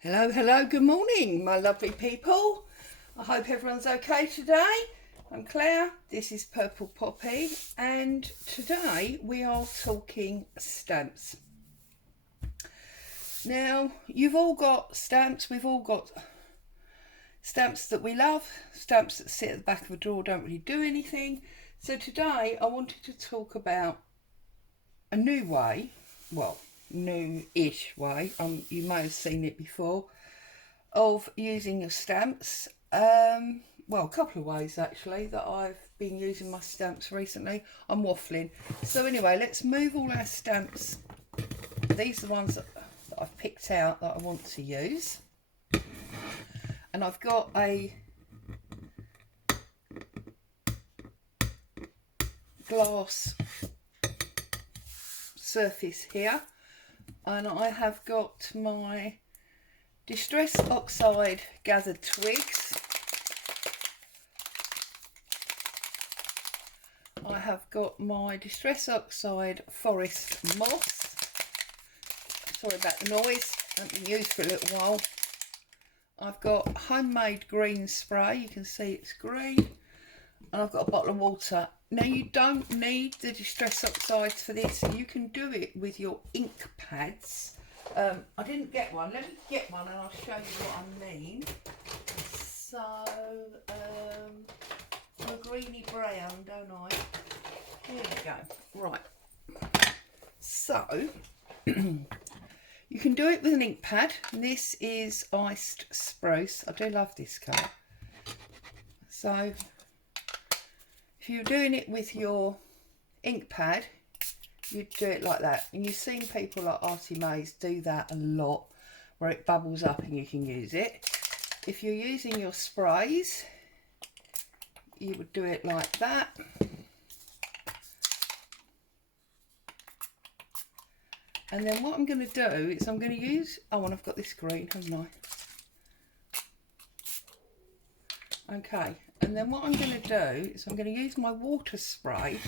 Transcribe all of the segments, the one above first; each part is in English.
Hello, hello, good morning, my lovely people. I hope everyone's okay today. I'm Claire, this is Purple Poppy, and today we are talking stamps. Now, you've all got stamps, we've all got stamps that we love, stamps that sit at the back of a drawer, don't really do anything. So today I wanted to talk about a new way, well, new-ish way, you may have seen it before, of using your stamps. Well, a couple of ways actually that I've been using my stamps recently. I'm waffling. So anyway, let's move all our stamps. These are the ones that I've picked out that I want to use. And I've got a glass surface here. And I have got my Distress Oxide Gathered Twigs. I have got my Distress Oxide Forest Moss. Sorry about the noise, haven't been used for a little while. I've got homemade green spray, you can see it's green. And I've got a bottle of water. Now you don't need the Distress Oxides for this, you can do it with your ink pads. I didn't get one. Let me get one and I'll show you what I mean. So, I'm a greeny brown, don't I? Here we go. Right. So, you can do it with an ink pad. This is Iced Spruce. I do love this colour. So, if you're doing it with your ink pad, you'd do it like that. And you've seen people like Artie Mays do that a lot, where it bubbles up and you can use it. If you're using your sprays, you would do it like that. And then what I'm going to do is I'm going to use, oh, and I've got this green, haven't I? Okay, and then what I'm going to do is I'm going to use my water spray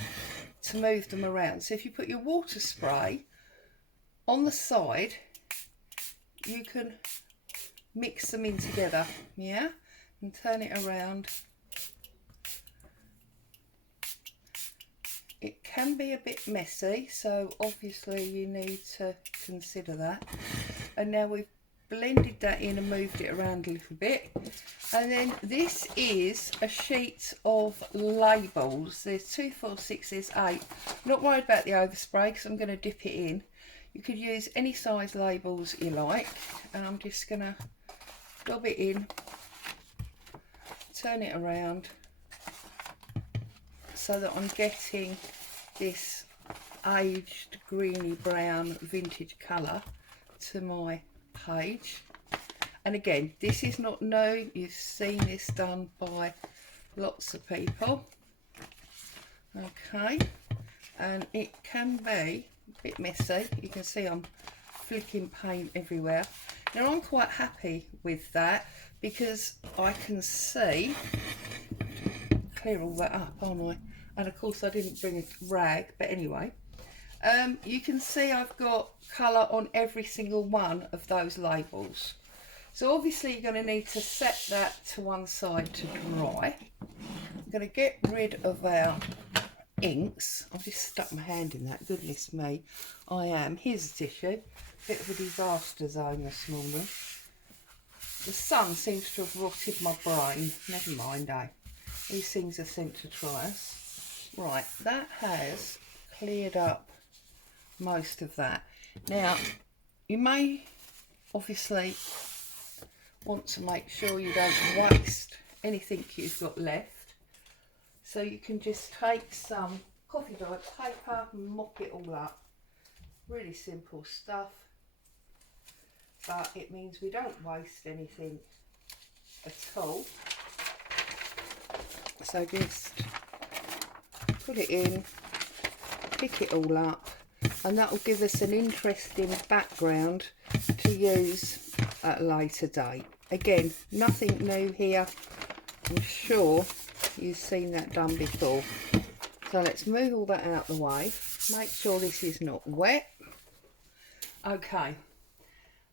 to move them around. So if you put your water spray on the side, you can mix them in together, yeah, and turn it around. It can be a bit messy, so obviously you need to consider that. And now we've blended that in and moved it around a little bit. And then this is a sheet of labels. There's 2, 4, 6, there's 8. I'm not worried about the overspray because I'm going to dip it in. You could use any size labels you like. And I'm just going to dob it in, turn it around, so that I'm getting this aged greeny brown vintage colour to my page. And again, this is not new, you've seen this done by lots of people. Okay, and it can be a bit messy. You can see I'm flicking paint everywhere. Now I'm quite happy with that because I can see, clear all that up, aren't I? And of course I didn't bring a rag, but anyway, you can see I've got colour on every single one of those labels. So obviously you're going to need to set that to one side to dry. I'm going to get rid of our inks. I've just stuck my hand in that, goodness me, I am. Here's a tissue, bit of a disaster zone this morning. The sun seems to have rotted my brain, never mind, eh? These things are sent to try us. Right, that has cleared up most of that. Now, you may obviously want to make sure you don't waste anything you've got left. So you can just take some coffee dye paper and mop it all up. Really simple stuff, but it means we don't waste anything at all. So just put it in, pick it all up, and that will give us an interesting background to use at a later date. Again, nothing new here. I'm sure you've seen that done before. So let's move all that out of the way. Make sure this is not wet. Okay,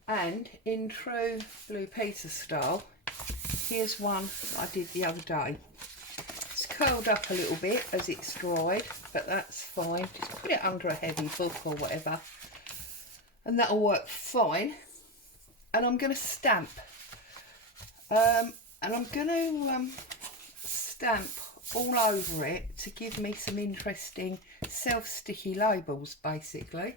And in true Blue Peter style, here's one I did the other day. It's curled up a little bit as it's dried, but that's fine. Just put it under a heavy book or whatever, and that'll work fine. And I'm going to stamp. And I'm going to stamp all over it to give me some interesting self-sticky labels, basically.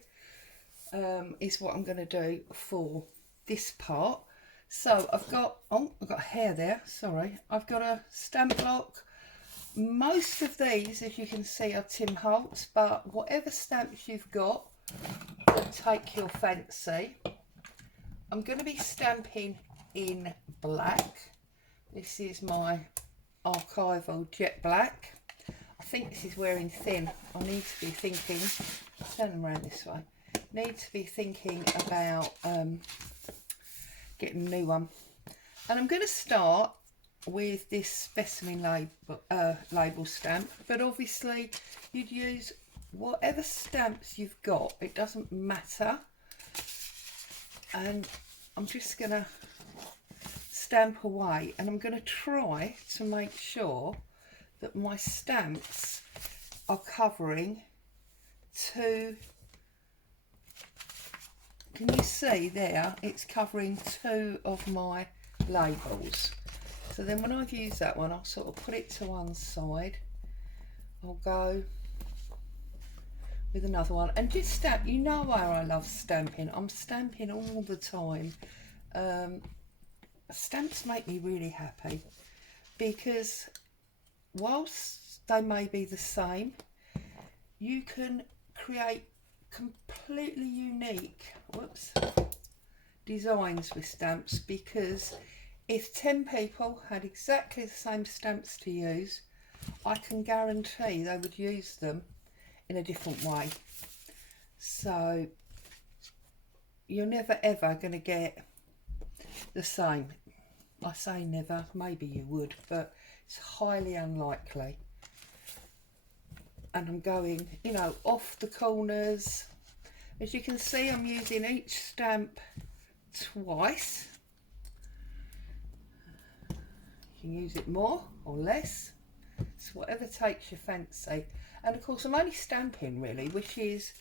Is what I'm going to do for this part. So I've got hair there, sorry. I've got a stamp block. Most of these, as you can see, are Tim Holtz, but whatever stamps you've got will take your fancy. I'm going to be stamping in black. This is my archival jet black. I think this is wearing thin. I need to be thinking, turn them around this way. Need to be thinking about getting a new one. And I'm going to start with this specimen label stamp, but obviously you'd use whatever stamps you've got, it doesn't matter. And I'm just going to stamp away, and I'm going to try to make sure that my stamps are covering two. Can you see there? It's covering two of my labels. So then when I've used that one, I'll sort of put it to one side. I'll go with another one and just stamp. You know where I love stamping. I'm stamping all the time. Stamps make me really happy because whilst they may be the same, you can create completely unique designs with stamps, because if 10 people had exactly the same stamps to use, I can guarantee they would use them in a different way. So you're never ever going to get the same. I say never, maybe you would, but it's highly unlikely. And I'm going, you know, off the corners. As you can see, I'm using each stamp twice. You can use it more or less. It's whatever takes your fancy. And of course, I'm only stamping really, which is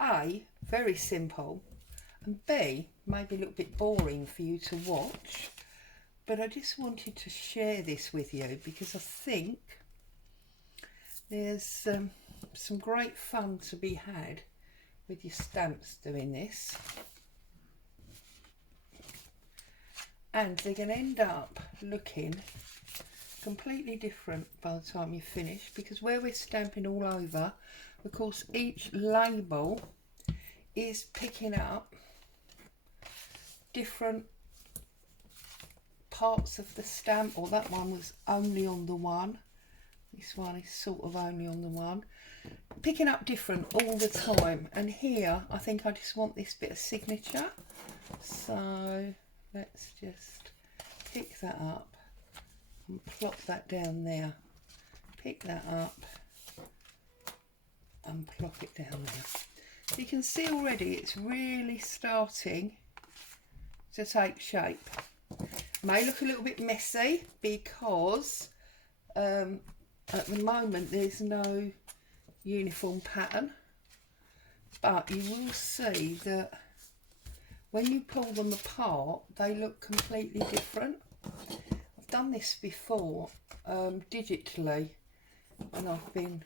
A, very simple, and B, maybe a little bit boring for you to watch. But I just wanted to share this with you because I think there's some great fun to be had with your stamps doing this. And they're going to end up looking completely different by the time you finish, because where we're stamping all over, of course, each label is picking up different parts of the stamp. Or that one was only on the one. This one is sort of only on the one. Picking up different all the time. And here, I think I just want this bit of signature. So let's just pick that up and plop that down there. Pick that up and plop it down there. You can see already it's really starting to take shape. May look a little bit messy because at the moment there's no uniform pattern, but you will see that when you pull them apart they look completely different. I've done this before digitally, and I've been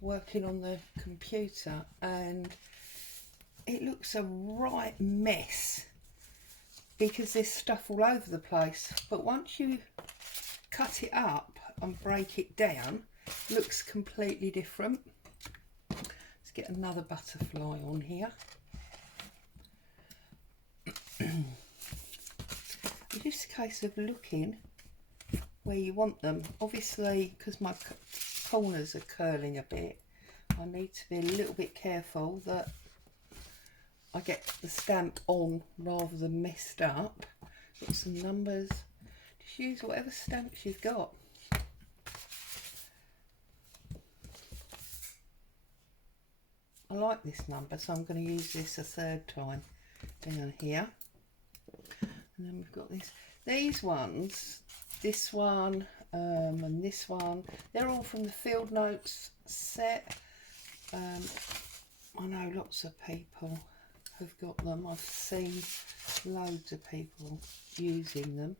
working on the computer, and it looks a right mess because there's stuff all over the place. But once you cut it up and break it down, it looks completely different. Let's get another butterfly on here. It's just a case of looking where you want them. Obviously, because my corners are curling a bit, I need to be a little bit careful that I get the stamp on rather than messed up. Got some numbers. Just use whatever stamps you've got. I like this number, so I'm going to use this a third time down here. then we've got these ones, this one and this one. They're all from the Field Notes set. I know lots of people have got them. I've seen loads of people using them.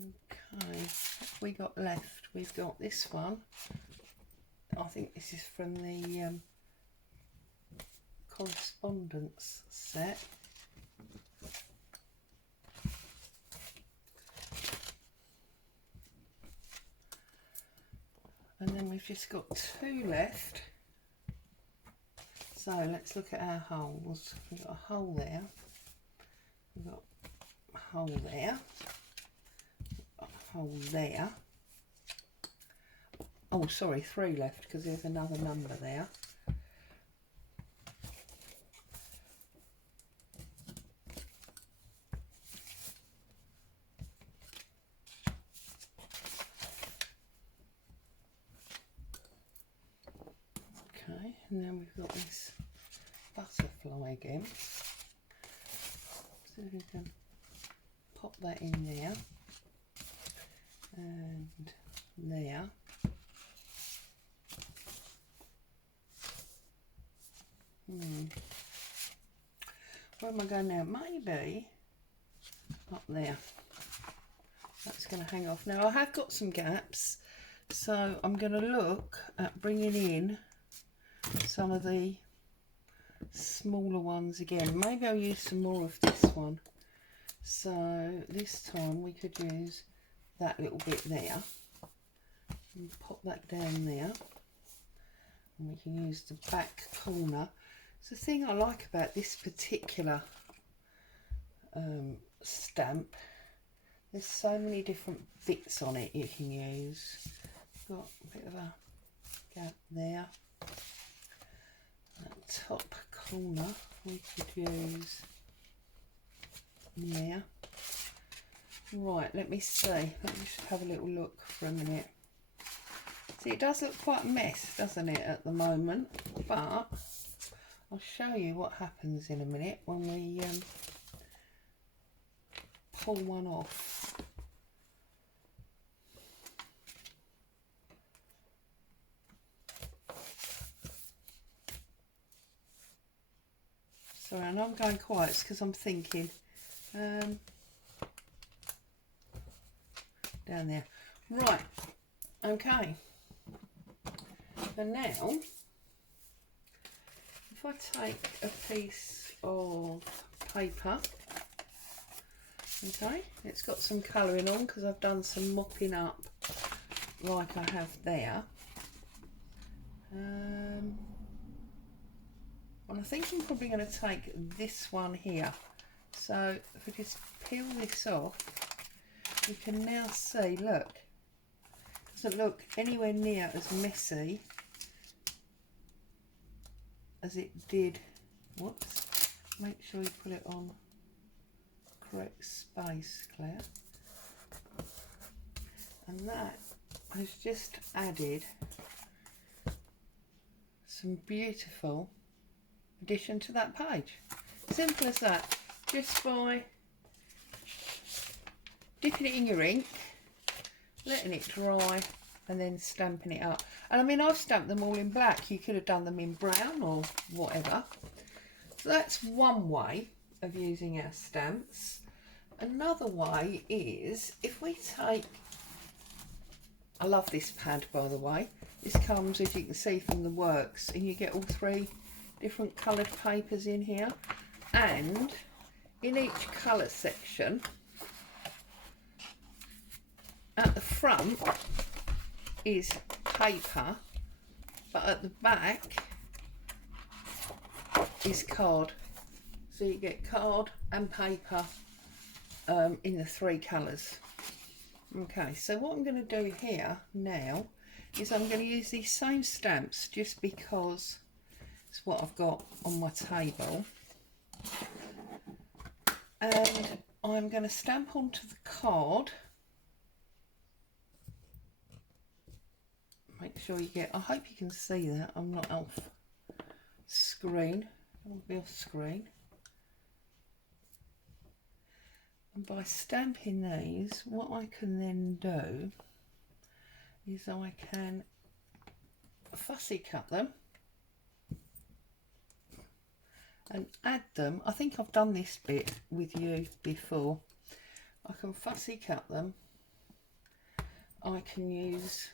Okay, what have we got left? We've got this one. I think this is from the correspondence set. And then we've just got two left. So let's look at our holes. We've got a hole there. We've got a hole there. A hole there. Oh, sorry, 3 left because there's another number there. Okay, and then we've got this butterfly again. So we can pop that in there and there. Where am I going now? Maybe up there. That's going to hang off. Now I have got some gaps, so I'm going to look at bringing in some of the smaller ones again. Maybe I'll use some more of this one. So this time we could use that little bit there and pop that down there, and we can use the back corner. So the thing I like about this particular stamp, there's so many different bits on it you can use. Got a bit of a gap there. That top corner we could use there. Right, let me see. Let me just have a little look for a minute. See, it does look quite a mess, doesn't it, at the moment? But I'll show you what happens in a minute when we pull one off. Sorry, and I'm going quiet because I'm thinking. Down there. Right, okay. And now, if I take a piece of paper, okay, it's got some colouring on because I've done some mopping up like I have there. And I think I'm probably going to take this one here. So if I just peel this off, you can now see, look, it doesn't look anywhere near as messy as it did. Whoops, make sure you put it on correct space, Claire. And that has just added some beautiful addition to that page. Simple as that, just by dipping it in your ink, letting it dry, and then stamping it up. And I mean, I've stamped them all in black. You could have done them in brown or whatever. So that's one way of using our stamps. Another way is if we take, I love this pad by the way, this comes, as you can see, from the works, and you get all 3 different coloured papers in here, and in each colour section at the front is paper, but at the back is card. So you get card and paper in the 3 colours. Okay, so what I'm going to do here now is I'm going to use these same stamps just because it's what I've got on my table, and I'm going to stamp onto the card. Make sure you get, I hope you can see that, I'm not off screen, on the screen. And by stamping these, what I can then do is I can fussy cut them and add them. I think I've done this bit with you before. I can fussy cut them. I can use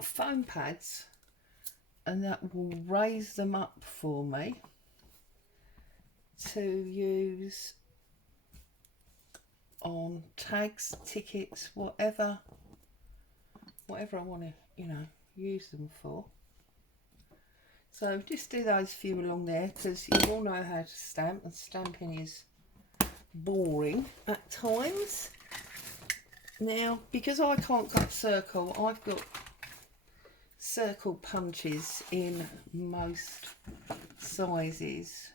foam pads and that will raise them up for me to use on tags, tickets, whatever I want to, you know, use them for. So just do those few along there, because you all know how to stamp, and stamping is boring at times. Now, because I can't cut circle, I've got circle punches in most sizes,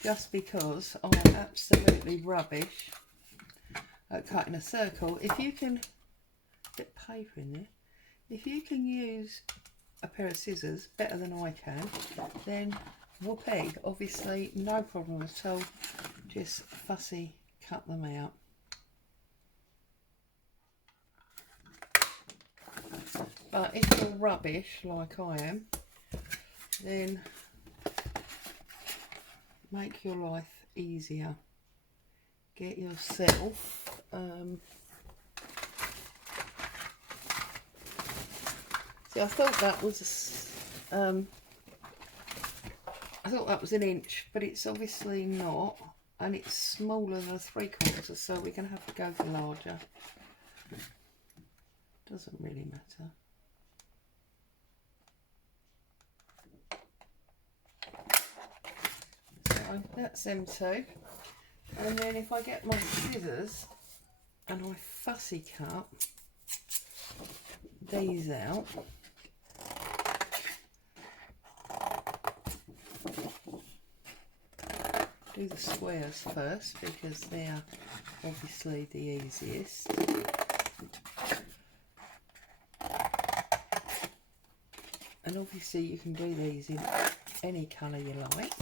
just because I'm absolutely rubbish at cutting a circle. If you can get paper in there, if you can use a pair of scissors better than I can, then whoopee, obviously no problem at all, just fussy cut them out. But if you're rubbish like I am, then make your life easier. Get yourself see, I thought that was an inch, but it's obviously not, and it's smaller than 3/4, so we're going to have to go for larger. Doesn't really matter. So that's them two, and then if I get my scissors and I fussy cut these out, do the squares first because they're obviously the easiest. And obviously you can do these in any colour you like.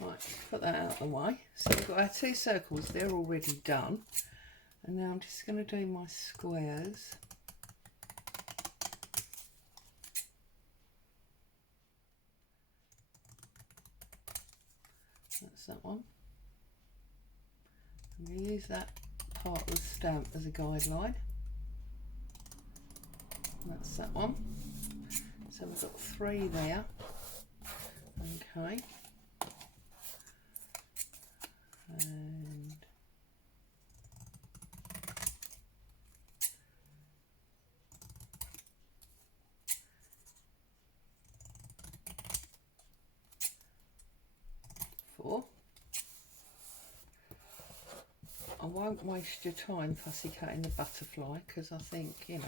Right, put that out of the way. So we've got our two circles, they're already done. And now I'm just going to do my squares. That's that one. I'm going to use that part of the stamp as a guideline. That's that one. So we've got 3 there. Okay. And four. I won't waste your time fussy cutting the butterfly, because I think, you know,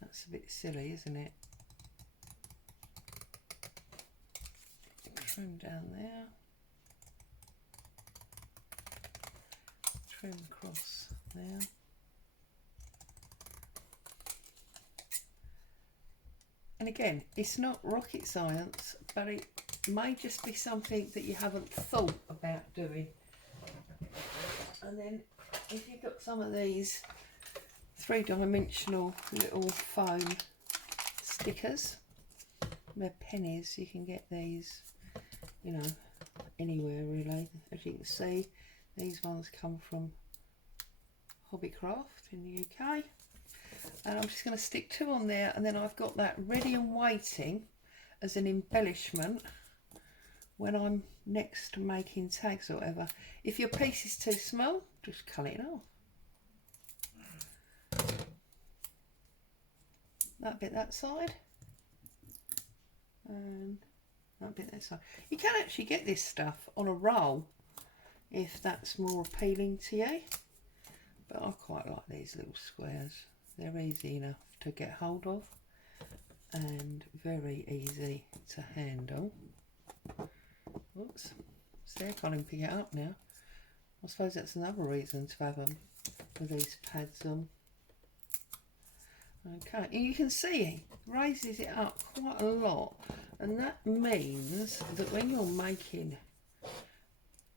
that's a bit silly, isn't it? Trim down there. Trim across there. And again, it's not rocket science, but it may just be something that you haven't thought about doing. And then if you've got some of these 3-dimensional little foam stickers, they're pennies, you can get these, you know, anywhere really. As you can see, these ones come from Hobbycraft in the UK. And I'm just going to stick 2 on there, and then I've got that ready and waiting as an embellishment when I'm next making tags or whatever. If your piece is too small, just cut it off. That bit that side, and that bit that side. You can actually get this stuff on a roll if that's more appealing to you, but I quite like these little squares. They're easy enough to get hold of and very easy to handle. Oops, see, I can't even pick it up now. I suppose that's another reason to have them with these pads on. Okay, and you can see it raises it up quite a lot, and that means that when you're making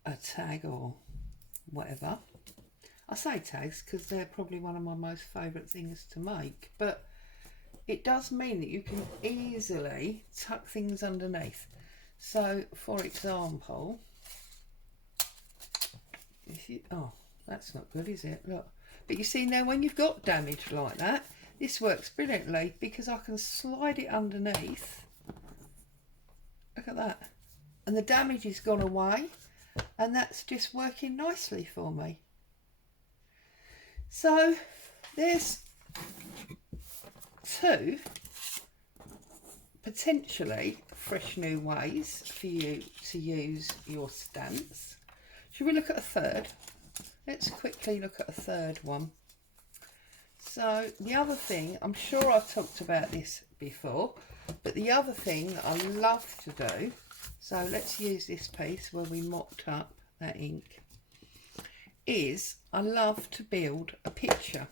a tag or whatever, I say tags because they're probably one of my most favourite things to make, but it does mean that you can easily tuck things underneath. So for example, if you, oh, that's not good, is it? Look, but you see now when you've got damage like that, this works brilliantly because I can slide it underneath. Look at that, and the damage has gone away, and that's just working nicely for me. So there's two potentially fresh new ways for you to use your stamps. Should we look at a third? Let's quickly look at a third one. So the other thing, I'm sure I've talked about this before, but the other thing that I love to do, so let's use this piece where we mopped up that ink, is I love to build a picture.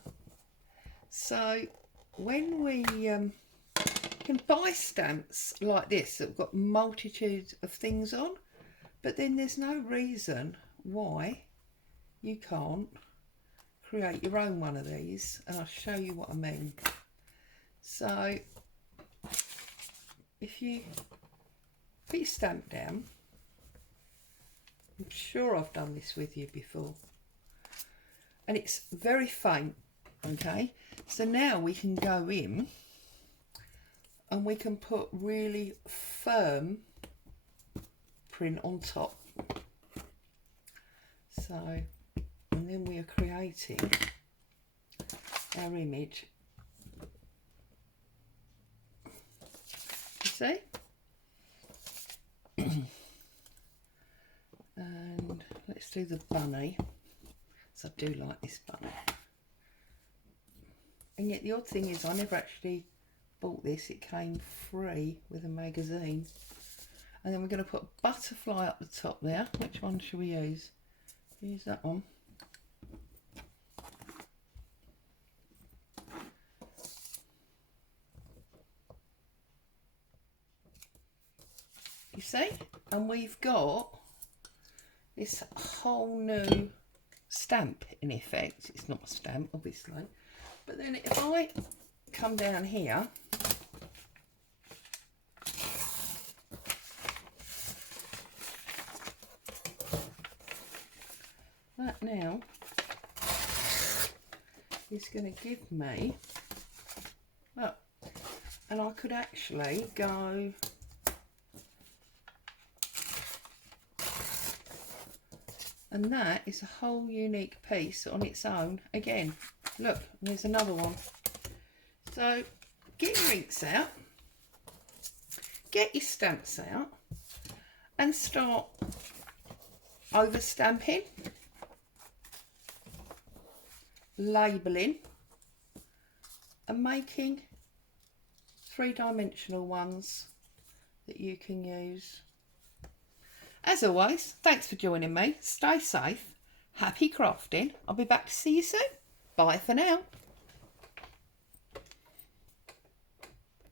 So when we can buy stamps like this that have got multitudes of things on, but then there's no reason why you can't create your own one of these, and I'll show you what I mean. So if you put your stamp down, I'm sure I've done this with you before, and it's very faint, okay? So now we can go in and we can put really firm print on top. So, and then we are creating our image. You see? And let's do the bunny. So I do like this bunny. And yet the odd thing is I never actually bought this. It came free with a magazine. And then we're going to put a butterfly up the top there. Which one should we use? Use that one. You see? And we've got this whole new stamp in effect. It's not a stamp, obviously. But then if I come down here, that now is going to give me, look, and I could actually go and that is a whole unique piece on its own. Again, look, there's another one. So get your inks out, get your stamps out, and start over stamping, labelling, and making three-dimensional ones that you can use. As always, thanks for joining me. Stay safe, happy crafting. I'll be back to see you soon. Bye for now.